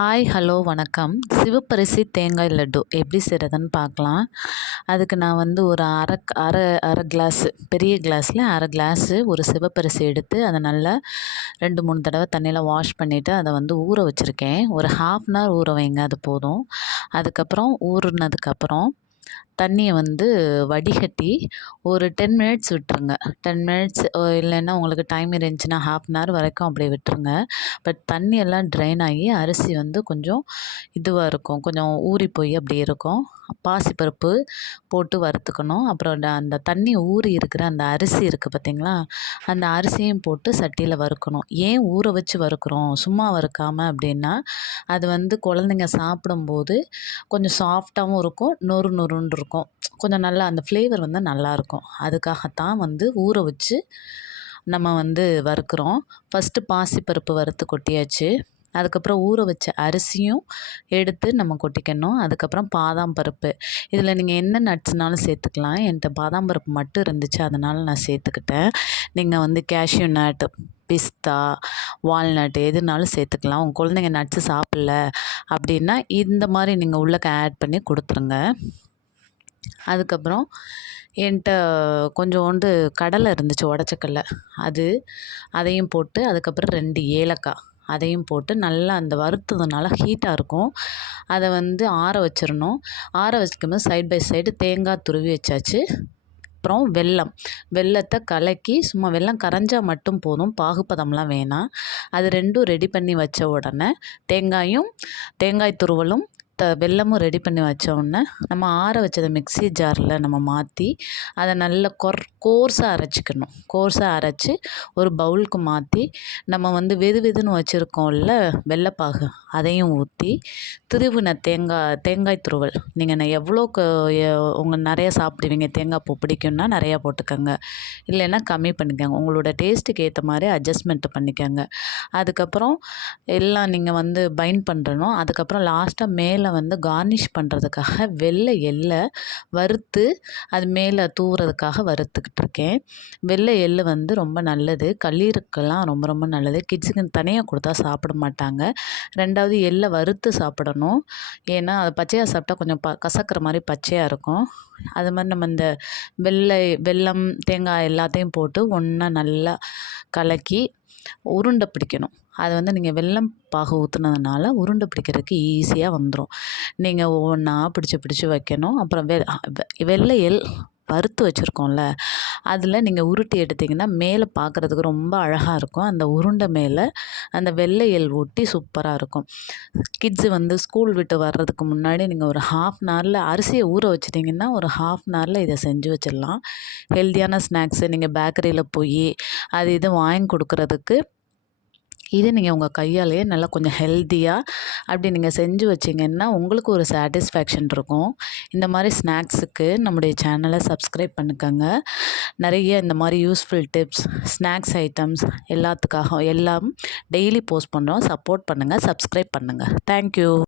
Hi hello வணக்கம். சிவப்பரிசி தேங்காய் லட்டு எப்படி செய்கிறதுன்னு பார்க்கலாம். அதுக்கு நான் வந்து ஒரு அரை அரை அரை கிளாஸு பெரிய கிளாஸில் அரை கிளாஸு ஒரு சிவப்பரிசி எடுத்து அதை நல்லா ரெண்டு மூணு தடவை தண்ணியில் வாஷ் பண்ணிவிட்டு அதை வந்து ஊற வச்சுருக்கேன். ஒரு ஹாஃப் அன் ஹவர் ஊற வைங்க அது போதும். அதுக்கப்புறம் ஊறுனதுக்கப்புறம் தண்ணியை வந்து வடிகட்டி ஒரு டென் மினிட்ஸ் விட்டுருங்க டென் மினிட்ஸ் இல்லைன்னா உங்களுக்கு டைம் இருந்துச்சுன்னா ஹாஃப் அன் ஹவர் வரைக்கும் அப்படியே விட்டுருங்க பட் தண்ணி எல்லாம் ட்ரைன் ஆகி அரிசி வந்து கொஞ்சம் இதுவாக இருக்கும். கொஞ்சம் ஊறி போய் அப்படி இருக்கும். பாசிப்பருப்பு போட்டு வறுத்துக்கணும். அப்புறம் அந்த தண்ணி ஊறி இருக்கிற அந்த அரிசி இருக்குது பார்த்திங்களா அந்த அரிசியும் போட்டு சட்டியில் வறுக்கணும். ஏன் ஊற வச்சு வறுக்கிறோம்? சும்மா வறுக்காமல் அப்படின்னா அது வந்து குழந்தைங்க சாப்பிடும்போது கொஞ்சம் சாஃப்டாகவும் இருக்கும். நொறு நொறுன்னு இருக்கும். கொஞ்சம் நல்லா அந்த ஃப்ளேவர் வந்து நல்லாயிருக்கும் அதுக்காகத்தான் வந்து ஊற வச்சு நம்ம வந்து வறுக்கிறோம். ஃபஸ்ட்டு பாசிப்பருப்பு வறுத்து கொட்டியாச்சு. அதுக்கப்புறம் ஊற வச்ச அரிசியும் எடுத்து நம்ம கொட்டிக்கணும். அதுக்கப்புறம் பாதாம் பருப்பு. இதில் நீங்கள் என்ன நட்ஸ்னாலும் சேர்த்துக்கலாம். என்கிட்ட பாதாம் பருப்பு மட்டும் இருந்துச்சு. அதனால் நான் சேர்த்துக்கிட்டேன். நீங்கள் வந்து கேஷ்யூ நட் பிஸ்தா வால்நட் எதுனாலும் சேர்த்துக்கலாம். உங்கள் குழந்தைங்க நட்ஸு சாப்பிட்ல அப்படின்னா இந்த மாதிரி நீங்கள் உள்ளக்க ஆட் பண்ணி கொடுத்துருங்க. அதுக்கப்புறம் என்கிட்ட கொஞ்சோண்டு கடலை இருந்துச்சு உடச்சக்கல்ல. அது அதையும் போட்டு அதுக்கப்புறம் ரெண்டு ஏலக்காய். அதையும் போட்டு நல்லா அந்த வறுத்ததுனால ஹீட்டாக இருக்கும். அதை வந்து ஆற வச்சிடணும் ஆற வச்சுக்கும்போது சைட் பை சைடு தேங்காய் துருவி வச்சாச்சு. அப்புறம் வெல்லம். வெல்லத்தை கலக்கி சும்மா வெல்லம் கரைஞ்சால் மட்டும் போதும். பாகுப்பதம்லாம் வேணாம். அது ரெண்டும் ரெடி பண்ணி வச்ச உடனே தேங்காயும் தேங்காய் துருவலும் த வெல்லமும் ரெடி பண்ணி வச்சோடனே நம்ம ஆற வச்சதை மிக்ஸி ஜாரில் நம்ம மாற்றி அதை நல்லா கொர் கோர்ஸாக அரைச்சிக்கணும். கோர்ஸாக அரைச்சி ஒரு பவுலுக்கு மாற்றி நம்ம வந்து வெது வெதுன்னு வச்சுருக்கோம்ல வெள்ளைப்பாகு அதையும் ஊற்றி திருவின தேங்காய் தேங்காய் துருவல். நீங்கள் நான் எவ்வளோக்கு உங்கள் நிறையா சாப்பிடுவீங்க தேங்காய் பூ பிடிக்கும்னா நிறையா போட்டுக்கோங்க. இல்லைன்னா கம்மி பண்ணிக்கோங்க. உங்களோட டேஸ்ட்டுக்கு ஏற்ற மாதிரி அட்ஜஸ்ட்மெண்ட்டு பண்ணிக்கோங்க. அதுக்கப்புறம் எல்லாம் நீங்கள் வந்து பைண்ட் பண்ணுறணும் அதுக்கப்புறம் லாஸ்ட்டாக மேலே வந்து கார்னிஷ் பண்ணுறதுக்காக வெள்ளை எள்ளை வறுத்து அது மேலே தூவுறதுக்காக வறுத்துக்கிட்டு இருக்கேன். வெள்ளை எள்ளு வந்து ரொம்ப நல்லது. கல்லீருக்கெல்லாம் ரொம்ப ரொம்ப நல்லது. கிட்ஸுக்கு தனியாக கொடுத்தா சாப்பிட மாட்டாங்க. ரெண்டாவது எள்ளை வறுத்து சாப்பிடணும். ஏன்னா அது பச்சையாக சாப்பிட்டா கொஞ்சம் ப கசக்கிற மாதிரி பச்சையாக இருக்கும். அது மாதிரி நம்ம இந்த வெள்ளை வெல்லம் தேங்காய் எல்லாத்தையும் போட்டு ஒன்றா நல்லா கலக்கி உருண்டை பிடிக்கணும். அது வந்து நீங்கள் வெல்லம் பாகு ஊற்றுனதுனால உருண்டை பிடிக்கிறதுக்கு ஈஸியாக வந்துடும் நீங்கள் ஒவ்வொன்றா பிடிச்சி பிடிச்சி வைக்கணும். அப்புறம் வெ வெள்ளை எல் வறுத்து வச்சுருக்கோம்ல அதில் நீங்கள் உருட்டி எடுத்திங்கன்னா மேலே பார்க்குறதுக்கு ரொம்ப அழகாக இருக்கும். அந்த உருண்டை மேலே அந்த வெள்ளை எள் ஒட்டி சூப்பராக இருக்கும். கிட்ஸு வந்து ஸ்கூல் விட்டு வர்றதுக்கு முன்னாடி நீங்கள் ஒரு ஹாஃப் அன் ஹவரில் அரிசியை ஊற வச்சிட்டிங்கன்னா ஒரு ஹாஃப் அன் ஹவரில் இதை செஞ்சு வச்சிடலாம். ஹெல்த்தியான ஸ்நாக்ஸு நீங்கள் பேக்கரியில் போய் அது இது வாங்கி கொடுக்குறதுக்கு இதை நீங்கள் உங்கள் கையாலேயே நல்லா கொஞ்சம் ஹெல்த்தியாக அப்படி நீங்கள் செஞ்சு வச்சிங்கன்னா உங்களுக்கு ஒரு சாட்டிஸ்ஃபேக்ஷன் இருக்கும். இந்த மாதிரி ஸ்நாக்ஸுக்கு நம்முடைய சேனலை சப்ஸ்கிரைப் பண்ணிக்கோங்க. நிறைய இந்த மாதிரி யூஸ்ஃபுல் டிப்ஸ் ஸ்நாக்ஸ் ஐட்டம்ஸ் எல்லாத்துக்காக எல்லாம் டெய்லி போஸ்ட் பண்ணுறோம் சப்போர்ட் பண்ணுங்கள் சப்ஸ்கிரைப் பண்ணுங்கள் தேங்க்யூ